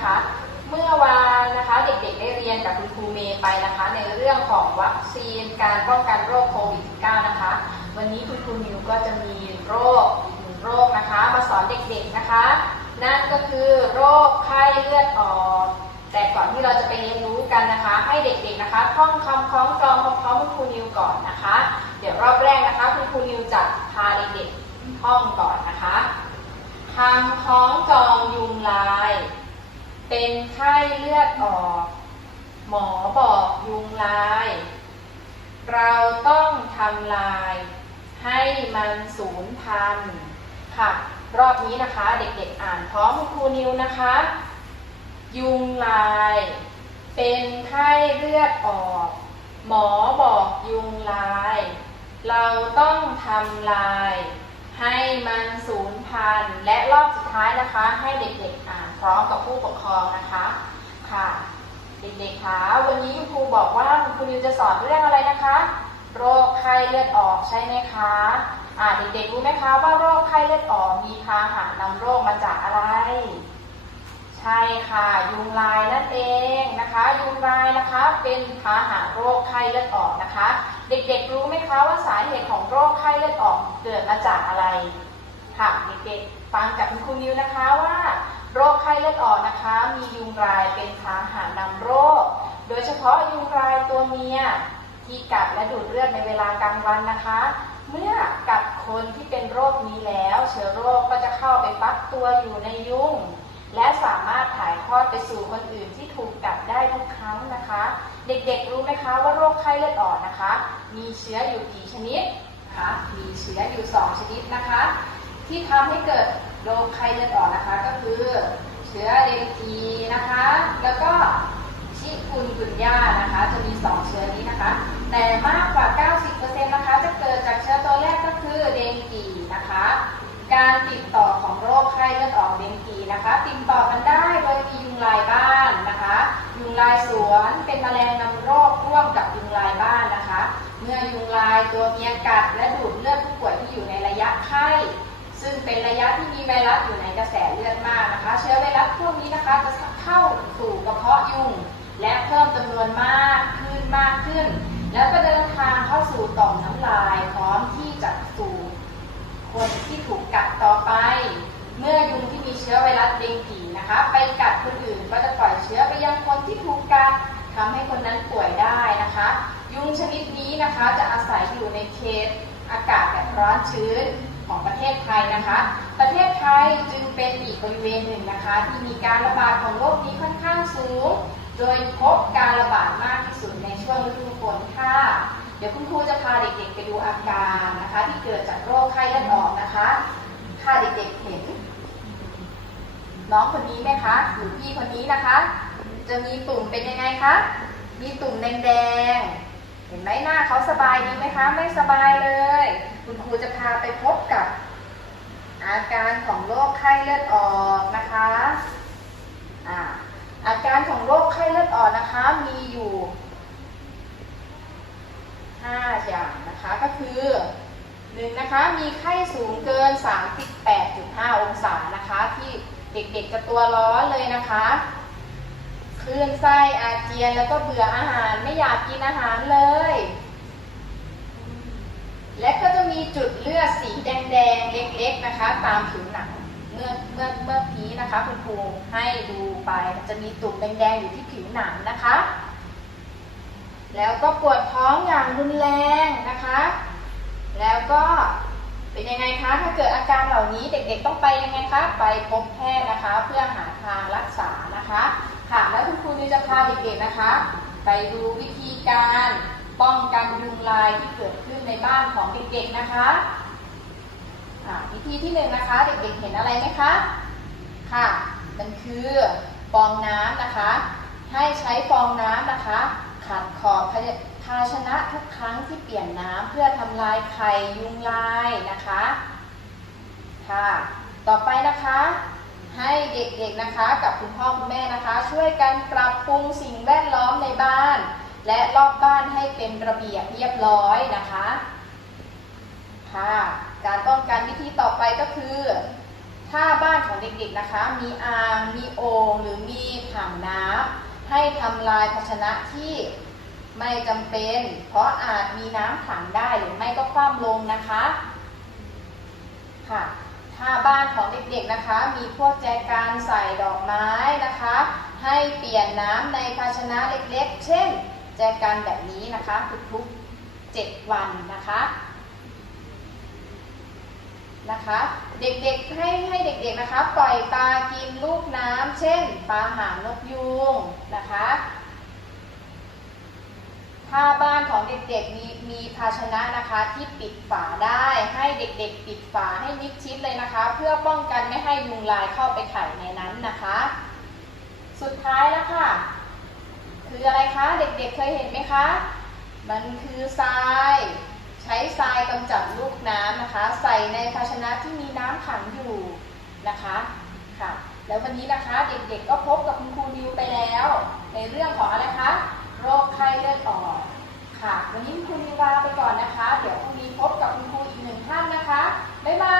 นะคะ เมื่อวานนะคะเด็กๆได้เรียนกับคุณครูเมย์ไปนะคะ ในเรื่องของวัคซีนการป้องกันโรคโควิด -19 นะคะ วันนี้คุณครูนิวก็จะมีโรคอีกหนึ่งโรคนะคะ มาสอนเด็กๆนะคะ นั่นก็คือโรคไข้เลือดออกแต่ก่อนที่เราจะไปเรียนรู้กันนะคะ ให้เด็กๆนะคะท่องคำคล้องจองพร้อมคุณครูนิวก่อนนะคะ เดี๋ยวรอบแรกนะคะคุณครูนิวจะพาเด็กๆท่องก่อนนะคะคำคล้องจองยุงลาย เป็นไข้เลือดออก หมอบอกยุงลาย เราต้องทำลาย ให้มันสูญพันธุ์ค่ะ รอบนี้นะคะเด็กๆอ่านพร้อมคุณครูนิวนะคะ ยุงลาย เป็นไข้เลือดออก หมอบอกยุงลาย เราต้องทำลาย ให้มันสูญพันธุ์และรอบสุดท้ายนะคะให้เด็กๆอ่าน พร้อมกับผู้ปกครองนะคะค่ะเด็กๆคะวันนี้ครูบอกว่าคุณครูนิวจะสอนเรื่องอะไรนะคะ โรคไข้เลือดออกใช่ไหมคะอ่าเด็กๆรู้ไหมคะว่าโรคไข้เลือดออกมีพาหะนำโรคมาจากอะไร ใช่ค่ะยุงลายนั่นเองนะคะยุงลายนะคะเป็นพาหะโรคไข้เลือดออกนะคะ เด็กๆรู้ไหมคะว่าสาเหตุของโรคไข้เลือดออกเกิดมาจากอะไรค่ะเด็กๆฟังจากคุณครูนิวนะคะว่า นะคะมียุงลายเป็นพาหะนำโรค โดยเฉพาะยุงลายตัวเมียที่กัดและดูดเลือดในเวลากลางวันนะคะ เมื่อกัดคนที่เป็นโรคนี้แล้ว เชื้อโรคก็จะเข้าไปฟักตัวอยู่ในยุงและสามารถถ่ายทอดไปสู่คนอื่นที่ถูกกัดได้ทุกครั้งนะคะ เด็กๆรู้ไหมคะว่าโรคไข้เลือดออกนะคะ มีเชื้ออยู่กี่ชนิดคะมีเชื้ออยู่ 2 ชนิดนะคะ ที่ทำให้เกิดโรคไข้เลือดออกนะคะก็คือ เชื้อเดนกีนะคะ แล้วก็ชิคุนกุนย่านะคะ จะมี 2 เชื้อนี้นะคะ แต่มากกว่า 90%นะคะ จะเกิดจากเชื้อตัวแรกก็คือเดงกีนะคะ การติดต่อของโรคไข้เลือดออกเดงกีนะคะ ติดต่อกันได้โดยมียุงลายบ้านนะคะ ยุงลายสวนเป็นแมลงนำโรคร่วมกับยุงลายบ้านนะคะ เมื่อยุงลายตัวเมียกัดและดูดเลือดผู้ป่วยที่อยู่ในระยะไข้ ซึ่งเป็นระยะที่มีไวรัสอยู่ในกระแสเลือดมากนะคะ เชื้อไวรัสพวกนี้นะคะจะเข้าสู่กระเพาะยุง และเพิ่มจำนวนมากขึ้นมากขึ้น แล้วก็เดินทางเข้าสู่ต่อมน้ำลายพร้อมที่จะสู่คนที่ถูกกัดต่อไป เมื่อยุงที่มีเชื้อไวรัสเดงกีนะคะ ไปกัดคนอื่นก็จะปล่อยเชื้อไปยังคนที่ถูกกัดทำให้คนนั้นป่วยได้นะคะ ยุงชนิดนี้นะคะจะอาศัยอยู่ในเขต อากาศแบบร้อนชื้นของประเทศไทยนะคะ ประเทศไทยจึงเป็นอีกบริเวณหนึ่งนะคะ ที่มีการระบาดของโรคนี้ค่อนข้างสูง โดยพบการระบาดมากที่สุดในช่วงฤดูฝนค่ะ เดี๋ยวคุณครูจะพาเด็กๆไปดูอาการนะคะ ที่เกิดจากโรคไข้เลือดออกนะคะค่ะเด็กๆเห็น น้องคนนี้ไหมคะหรือพี่คนนี้นะคะ จะมีตุ่มเป็นยังไงคะ มีตุ่มแดง เห็นไหมหน้าเขาสบายดีไหมคะ ไม่สบายเลย คุณครูจะพาไปพบกับ อาการของโรคไข้เลือดออกนะคะอ่าอาการของโรคไข้เลือดออกนะคะ มีอยู่5อย่างนะคะก็คือหนึ่งนะคะมีไข้สูงเกิน 38.5 องศานะคะ ที่เด็กๆจะตัวร้อนเลยนะคะ คลื่นไส้อาเจียนแล้วก็เบื่ออาหารไม่อยากกินอาหารเลย และก็จะมีจุดเลือดสีแดงๆ เล็กๆนะคะ ตามผิวหนังเมื่อเมื่อเมื่อกี้นะคะคุณครูให้ดูไปมันจะมีตุ่มแดงๆ อยู่ที่ผิวหนังนะคะ แล้วก็ปวดท้องอย่างรุนแรงนะคะ แล้วก็เป็นยังไงคะถ้าเกิดอาการเหล่านี้เด็กๆต้องไปยังไงคะไปพบแพทย์นะคะ เพื่อหาทางรักษานะคะ ค่ะ แล้วคุณครูนี่จะพาเด็กๆนะคะ ไปดูวิธีการป้องกันยุงลายที่เกิดขึ้นในบ้านของเด็กๆนะคะวิธีที่หนึ่งนะคะ เด็กๆเห็นอะไรไหมคะ ค่ะ มันคือฟองน้ำนะคะ ให้ใช้ฟองน้ำนะคะ ขัดขอบภาชนะทุกครั้งที่เปลี่ยนน้ำเพื่อทำลายไข่ยุงลายนะคะ ค่ะ ต่อไปนะคะ ให้เด็กๆนะคะกับคุณพ่อคุณแม่นะคะ ช่วยกันปรับปรุงสิ่งแวดล้อมในบ้าน และรอบบ้านให้เป็นระเบียบเรียบร้อยนะคะค่ะการป้องกันวิธีต่อไปก็คือ ถ้าบ้านของเด็กๆนะคะ มีอ่างมีโอ่งหรือมีถังน้ำให้ทำลายภาชนะที่ไม่จำเป็น เพราะอาจมีน้ำขังได้หรือไม่ก็คว่ำลงนะคะค่ะ บ้านของเด็กๆนะคะ มีพวกแจกันใส่ดอกไม้นะคะ ให้เปลี่ยนน้ำในภาชนะเล็กๆ เช่น แจกันแบบนี้นะคะทุกๆ 7 วันนะคะนะคะเด็กๆให้ให้เด็กๆนะคะ ปล่อยปลากินลูกน้ำเช่น ปลาหางนกยูงนะคะ ถ้าบ้านของเด็กๆมีมีภาชนะนะคะที่ปิดฝาได้ให้เด็กๆ ปิดฝาให้มิดชิดเลยนะคะ เพื่อป้องกันไม่ให้ยุงลายเข้าไปไข่ในนั้นนะคะ สุดท้ายแล้วค่ะ คืออะไรคะเด็กๆเคยเห็นไหมคะ มันคือทราย ใช้ทรายกำจัดลูกน้ำนะคะ ใส่ในภาชนะที่มีน้ำขังอยู่นะคะค่ะ แล้ววันนี้นะคะเด็กๆก็พบกับคุณครูนิวไปแล้ว ในเรื่องของอะไรคะ โรคไข้เลือดออกค่ะ วันนี้คุณมีลาไปก่อนนะคะ เดี๋ยวพรุ่งนี้พบกับคุณครูอีกหนึ่งท่านนะคะ บ๊ายบาย